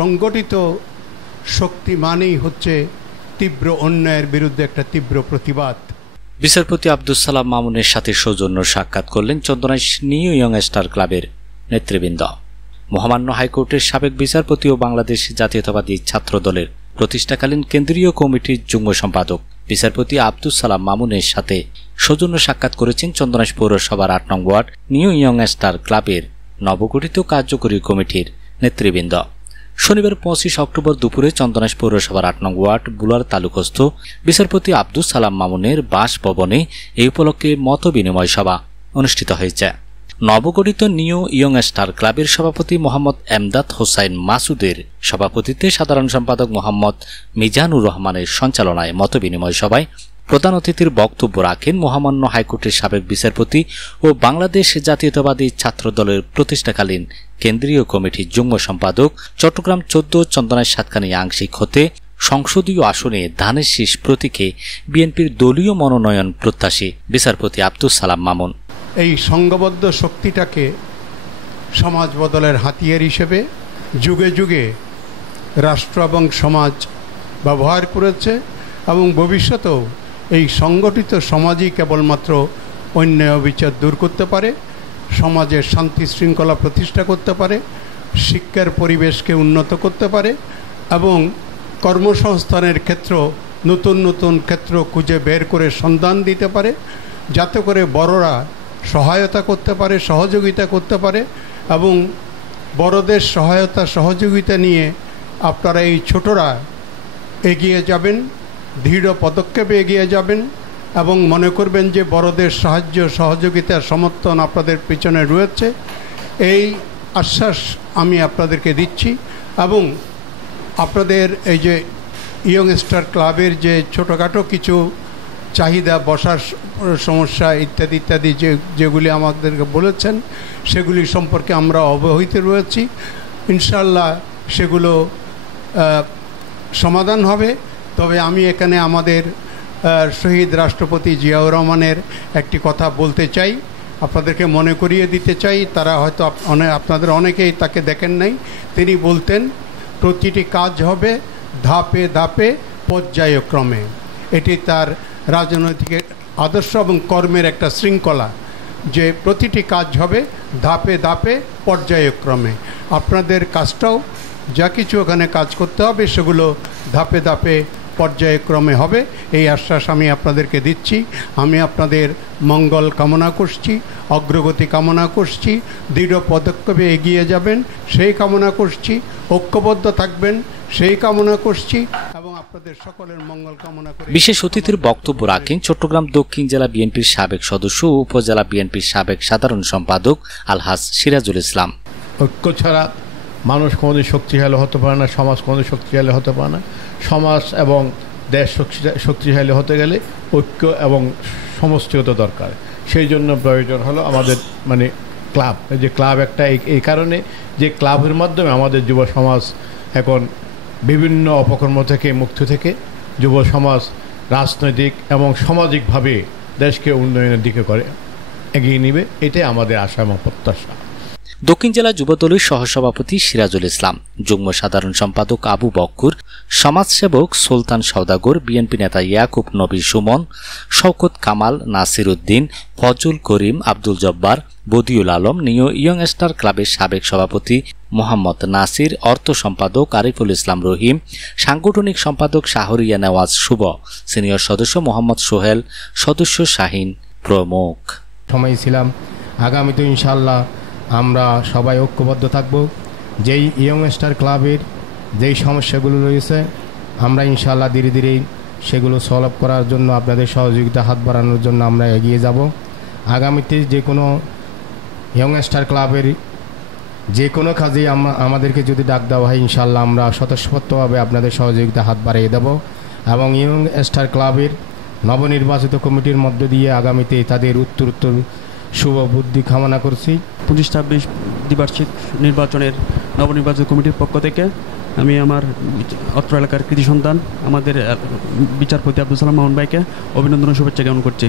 সংগঠিত শক্তি মানেই হচ্ছে তীব্র অন্যায়ের বিরুদ্ধে একটা তীব্র প্রতিবাদ। বিচারপতি আব্দুস সালাম মামুনের সাথে সৌজন্য সাক্ষাৎ করলেন চন্দনাইশ নিউ ইয়ং স্টার ক্লাবের নেতৃবৃন্দ। মহামান্য হাইকোর্টের সাবেক বিচারপতি ও বাংলাদেশ জাতীয়তাবাদী ছাত্র দলের প্রতিষ্ঠাকালীন কেন্দ্রীয় কমিটির যুগ্ম সম্পাদক বিচারপতি আব্দুস সালাম মামুনের সাথে সৌজন্য সাক্ষাৎ করেছেন চন্দনাইশ পৌরসভার ৮ নং ওয়ার্ড নিউ ইয়ং স্টার ক্লাবের নবগঠিত কার্যকরী কমিটির নেতৃবৃন্দ। শনিবার ২৫ অক্টোবর দুপুরে চন্দনাইশ পৌরসভার ৮ নং ওয়ার্ড বুলার তালুকস্থ বিচারপতি আব্দুস সালাম মামুনের বাসভবনে এই উপলক্ষে মতবিনিময় সভা অনুষ্ঠিত হয়েছে। নবগঠিত নিউ ইয়ং স্টার ক্লাবের সভাপতি মোহাম্মদ এমদাদ হোসাইন মাসুদের সভাপতিত্বে সাধারণ সম্পাদক মোহাম্মদ মিজানুর রহমানের সঞ্চালনায় মতবিনিময় সভায় প্রধান অতিথির বক্তব্য রাখেন মহামান্য হাইকোর্টের সাবেক বিচারপতি ও বাংলাদেশ জাতীয়তাবাদী ছাত্র দলের প্রতিষ্ঠাকালীন কেন্দ্রীয় কমিটির যুগ্ম সম্পাদক, চট্টগ্রাম ১৪ চন্দনাইশ সাতকানিয়া আংশিক হতে সংসদীয় আসনে ধানের শীষ প্রতীকে বিএনপির দলীয় মনোনয়ন প্রত্যাশী বিচারপতি আব্দুস সালাম মামুন এই সংঘবদ্ধ শক্তিটাকে সমাজ বদলের হাতিয়ার হিসেবে যুগে যুগে রাষ্ট্র এবং সমাজ ব্যবহার করেছে এবং ভবিষ্যতেও এই সংগঠিত সমাজই কেবলমাত্র অন্যায় অবিচার দূর করতে পারে, সমাজের শান্তি শৃঙ্খলা প্রতিষ্ঠা করতে পারে, শিক্ষার পরিবেশকে উন্নত করতে পারে এবং কর্মসংস্থানের ক্ষেত্র নতুন নতুন ক্ষেত্র খুঁজে বের করে সন্ধান দিতে পারে, যাতে করে বড়রা সহায়তা করতে পারে, সহযোগিতা করতে পারে এবং বড়দের সহায়তা সহযোগিতা নিয়ে আপনারা এই ছোটরা এগিয়ে যাবেন, দৃঢ় পদক্ষেপে এগিয়ে যাবেন এবং মনে করবেন যে বড়দের সাহায্য সহযোগিতার সমর্থন আপনাদের পিছনে রয়েছে। এই আশ্বাস আমি আপনাদেরকে দিচ্ছি এবং আপনাদের এই যে ইয়ং স্টার ক্লাবের যে ছোটোখাটো কিছু চাহিদা, বসার সমস্যা ইত্যাদি ইত্যাদি যেগুলি আমাদেরকে বলেছেন সেগুলি সম্পর্কে আমরা অবহিত রয়েছি। ইনশাআল্লাহ সেগুলো সমাধান হবে। তবে আমি এখানে আমাদের শহীদ রাষ্ট্রপতি জিয়াউর রহমানের একটি কথা বলতে চাই, আপনাদেরকে মনে করিয়ে দিতে চাই। তারা হয়তো আপনাদের অনেকেই তাকে দেখেন নাই। তিনি বলতেন প্রতিটি কাজ হবে ধাপে ধাপে পর্যায়ক্রমে। এটি তার রাজনৈতিক আদর্শ এবং কর্মের একটা শৃঙ্খলা, যে প্রতিটি কাজ হবে ধাপে ধাপে পর্যায়ক্রমে। আপনাদের কাজটাও যা কিছু ওখানে কাজ করতে হবে সেগুলো ধাপে ধাপে পর্যায়ক্রমে হবে, এই আশ্বাস আমি আপনাদেরকে দিচ্ছি। আমি আপনাদের মঙ্গল কামনা করছি, অগ্রগতি কামনা করছি, দৃঢ় পদক্ষেপে এগিয়ে যাবেন সেই কামনা করছি, ঐক্যবদ্ধ থাকবেন সেই কামনা করছি এবং আপনাদের সকলের মঙ্গল কামনা করি। বিশেষ অতিথির বক্তব্য রাখেন চট্টগ্রাম দক্ষিণ জেলা বিএনপির সাবেক সদস্য ও উপজেলা বিএনপির সাবেক সাধারণ সম্পাদক আলহাজ সিরাজুল ইসলাম। ঐক্য ছাড়া মানুষ কোনোদিন শক্তিশালী হতে পারে না, সমাজ কোনোদিন শক্তিশালী হতে পারে না। সমাজ এবং দেশ শক্তিশালী হতে গেলে ঐক্য এবং সমষ্টিগত দরকার। সেই জন্য প্রয়োজন হলো আমাদের ক্লাব। যে ক্লাব একটা এই কারণে যে ক্লাবের মাধ্যমে আমাদের যুব সমাজ এখন বিভিন্ন অপকর্ম থেকে মুক্তি থেকে যুব সমাজ রাজনৈতিক এবং সামাজিকভাবে দেশকে উন্নয়নের দিকে এগিয়ে নেবে, এটাই আমাদের আশা এবং প্রত্যাশা। দক্ষিণ জেলা যুবদলের সহসভাপতি সিরাজুল ইসলাম, যুগ্ম সাধারণ সম্পাদক আবু বক্কুর, সমাজসেবক সুলতান সওদাগর, বিএনপি নেতা Yakub Nabi Suman, Shawkat Kamal, Nasir Uddin, Fazal Karim, Abdul Jabbar, Badiul Alam, new young star ক্লাবের সাবেক সভাপতি মোহাম্মদ নাসির, অর্থ সম্পাদক আরিফুল ইসলাম রহিম, সাংগঠনিক সম্পাদক শাহরিয়া নেওয়াজ শুভ, সিনিয়র সদস্য মোহাম্মদ সোহেল, সদস্য শাহিন প্রমুখ। সময় ছিলাম আগামীতে ইনশাআল্লাহ আমরা সবাই ঐক্যবদ্ধ থাকব। যেই ইয়ং স্টার ক্লাবের যেই সমস্যাগুলো রয়েছে আমরা ইনশাআল্লাহ ধীরে ধীরে সেগুলো সলভ করার জন্য আপনাদের সহযোগিতা হাত বাড়ানোর জন্য আমরা এগিয়ে যাব। আগামীতে যে কোনো ইয়ং স্টার ক্লাবের যে কোনো কাজে আমাদেরকে যদি ডাক দেওয়া হয় ইনশাআল্লাহ আমরা স্বতঃস্ফূর্তভাবে আপনাদের সহযোগিতা হাত বাড়িয়ে দেব এবং ইয়ং স্টার ক্লাবের নবনির্বাচিত কমিটির মধ্য দিয়ে আগামীতে তাদের উত্তরোত্তর শুভ বুদ্ধি কামনা করছি। 25-26 দ্বিবার্ষিক নির্বাচনের নবনির্বাচিত কমিটির পক্ষ থেকে আমি আমার অত্র এলাকার কৃতি সন্তান আমাদের বিচারপতি আব্দুস সালাম মামুন ভাইকে অভিনন্দন ও শুভেচ্ছা জ্ঞাপন করছি।